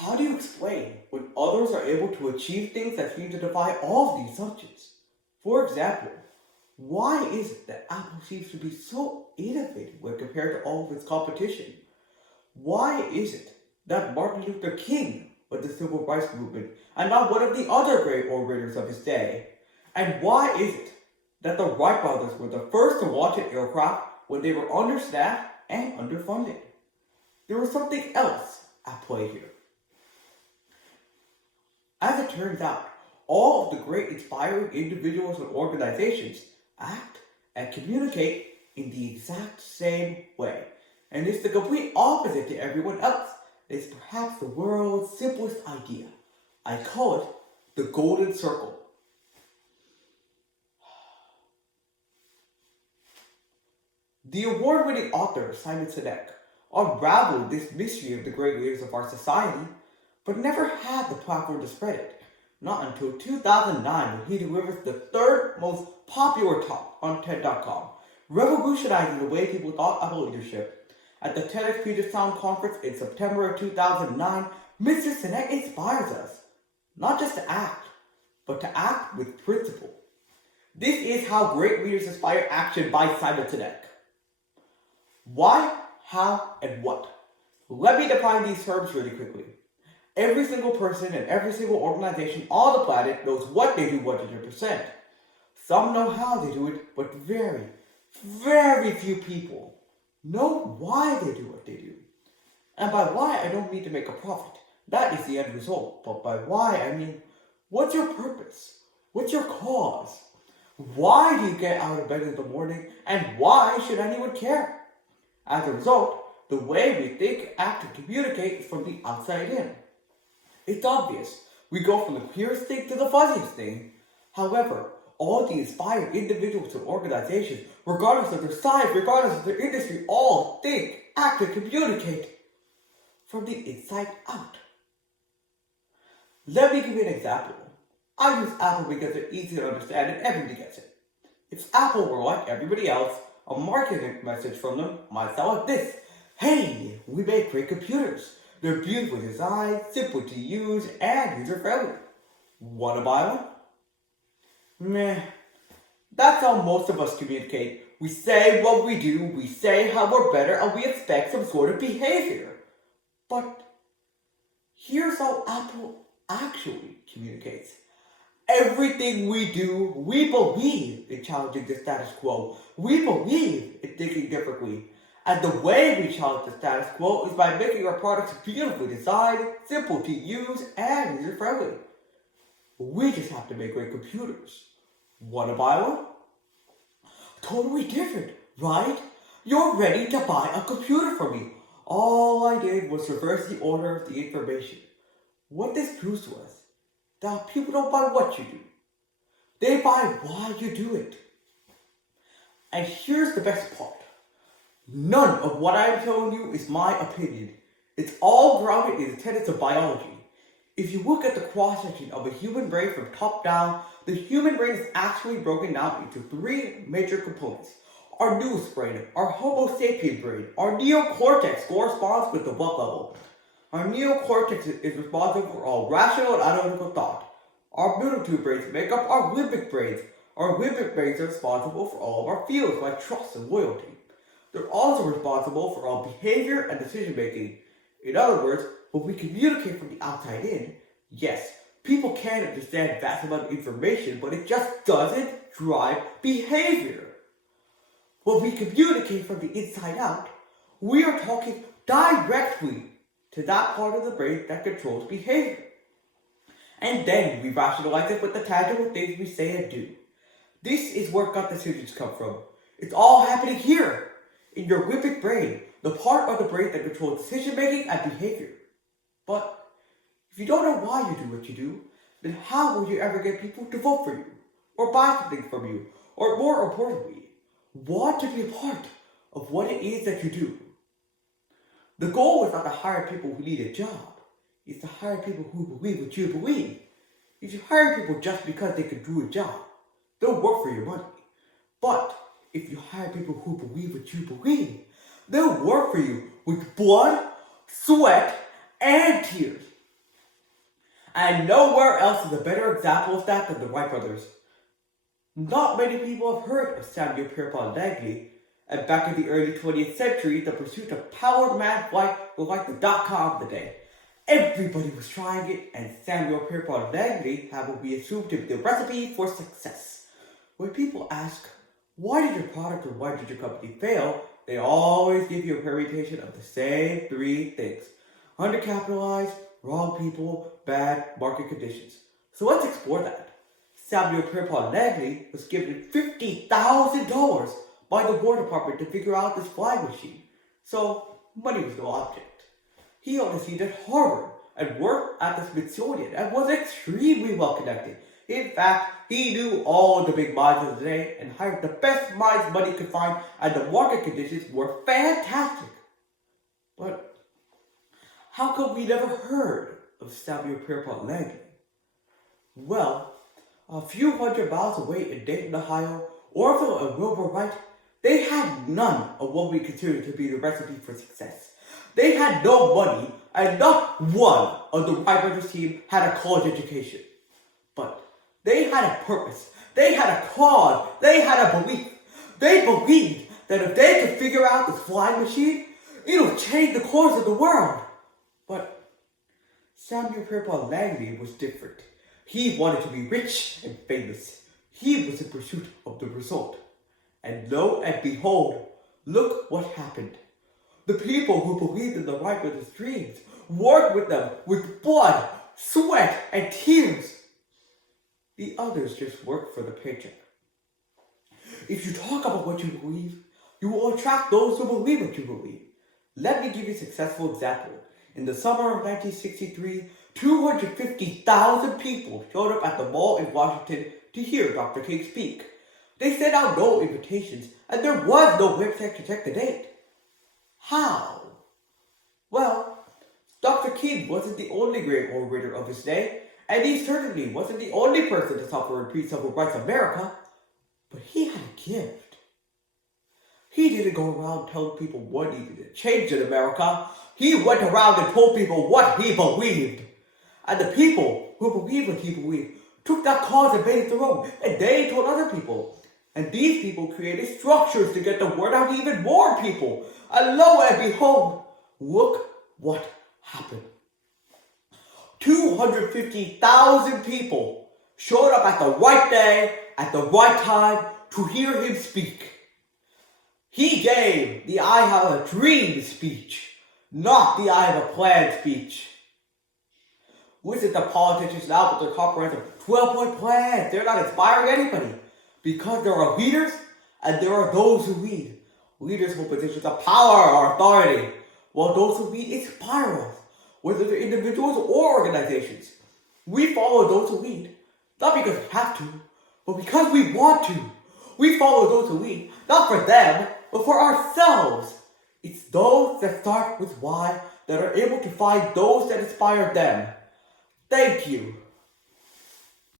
How do you explain when others are able to achieve things that seem to defy all of these assumptions? For example, why is it that Apple seems to be so innovative when compared to all of its competition? Why is it that Martin Luther King led the civil rights movement and not one of the other great orators of his day? And why is it that the Wright brothers were the first to launch an aircraft when they were understaffed and underfunded? There was something else at play here. As it turns out, all of the great inspiring individuals and organizations act and communicate in the exact same way. And it's the complete opposite to everyone else. It's perhaps the world's simplest idea. I call it the golden circle. The award-winning author Simon Sinek unraveled this mystery of the great leaders of our society, but never had the platform to spread it. Not until 2009 when he delivers the third most popular talk on TED.com, revolutionizing the way people thought about leadership. At the TEDx Puget Sound Conference in September of 2009, Mr. Sinek inspires us, not just to act, but to act with principle. This is how great leaders inspire action by Simon Sinek. Why, how, and what? Let me define these terms really quickly. Every single person and every single organization on the planet knows what they do 100%. Some know how they do it, but very, very few people know why they do what they do. And by why, I don't mean to make a profit. That is the end result. But by why, I mean, what's your purpose? What's your cause? Why do you get out of bed in the morning? And why should anyone care? As a result, the way we think, act, and communicate is from the outside in. It's obvious. We go from the clearest thing to the fuzziest thing. However, all the inspired individuals and organizations, regardless of their size, regardless of their industry, all think, act, and communicate from the inside out. Let me give you an example. I use Apple because they're easy to understand and everybody gets it. If Apple were like everybody else, a marketing message from them might sound like this. Hey, we make great computers. They're beautifully designed, simple to use, and user-friendly. Wanna buy one? Meh. That's how most of us communicate. We say what we do, we say how we're better, and we expect some sort of behavior. But here's how Apple actually communicates. Everything we do, we believe in challenging the status quo. We believe in thinking differently. And the way we challenge the status quo is by making our products beautifully designed, simple to use, and user-friendly. We just have to make great computers. Wanna buy one? Totally different, right? You're ready to buy a computer from me. All I did was reverse the order of the information. What this proves to us, that people don't buy what you do. They buy why you do it. And here's the best part. None of what I am telling you is my opinion. It's all grounded in the tenets of biology. If you look at the cross-section of a human brain from top down, the human brain is actually broken down into three major components. Our newus brain, our Homo sapien brain, our neocortex corresponds with the what level. Our neocortex is responsible for all rational and analytical thought. Our middle two brains make up our limbic brains. Our limbic brains are responsible for all of our feelings like trust and loyalty. They're also responsible for all behavior and decision making. In other words, when we communicate from the outside in, yes, people can understand vast amount of information, but it just doesn't drive behavior. When we communicate from the inside out, we are talking directly to that part of the brain that controls behavior. And then we rationalize it with the tangible things we say and do. This is where gut decisions come from. It's all happening here, in your limbic brain, the part of the brain that controls decision making and behavior. But if you don't know why you do what you do, then how will you ever get people to vote for you, or buy something from you, or more importantly, want to be a part of what it is that you do? The goal is not to hire people who need a job. It's to hire people who believe what you believe. If you hire people just because they can do a job, they'll work for your money. But if you hire people who believe what you believe, they'll work for you with blood, sweat, and tears. And nowhere else is a better example of that than the Wright brothers. Not many people have heard of Samuel Pierpont Langley, and back in the early 20th century, the pursuit of powered man flight was like the dot-com of the day. Everybody was trying it, and Samuel Pierpont Langley had what we assumed to be the recipe for success. When people ask, why did your product or why did your company fail, they always give you a permutation of the same three things: undercapitalized, wrong people, bad market conditions. So let's explore that. Samuel Pierpont Langley was given $50,000 by the War Department to figure out this flying machine. So money was no object. He owned a seat at Harvard and worked at the Smithsonian and was extremely well connected. In fact, he knew all the big minds of the day and hired the best minds money could find, and the market conditions were fantastic. But how come we never heard of Samuel Pierpont Langley? Well, a few hundred miles away in Dayton, Ohio, Orville and Wilbur Wright, they had none of what we consider to be the recipe for success. They had no money, and not one of the Wright brothers team had a college education. But they had a purpose, they had a cause, they had a belief. They believed that if they could figure out this flying machine, it'll change the course of the world. But Samuel Pierpont Langley was different. He wanted to be rich and famous. He was in pursuit of the result. And lo and behold, look what happened. The people who believed in the Wright brothers' dreams worked with them with blood, sweat, and tears. The others just worked for the paycheck. If you talk about what you believe, you will attract those who believe what you believe. Let me give you a successful example. In the summer of 1963, 250,000 people showed up at the mall in Washington to hear Dr. King speak. They sent out no invitations, and there was no website to check the date. How? Well, Dr. King wasn't the only great orator of his day, and he certainly wasn't the only person to suffer in pre-civil rights America, but he had a gift. He didn't go around telling people what needed to change in America. He went around and told people what he believed. And the people who believed what he believed took that cause and made it their own, and they told other people. And these people created structures to get the word out to even more people. And lo and behold, look what happened. 250,000 people showed up at the right day, at the right time, to hear him speak. He gave the I have a dream speech, not the I have a plan speech. Listen to politicians now with their comprehensive 12-point plans. They're not inspiring anybody. Because there are leaders, and there are those who lead. Leaders hold positions of power or authority, while those who lead inspire us, whether they're individuals or organizations. We follow those who lead, not because we have to, but because we want to. We follow those who lead, not for them, but for ourselves. It's those that start with why that are able to find those that inspire them. Thank you.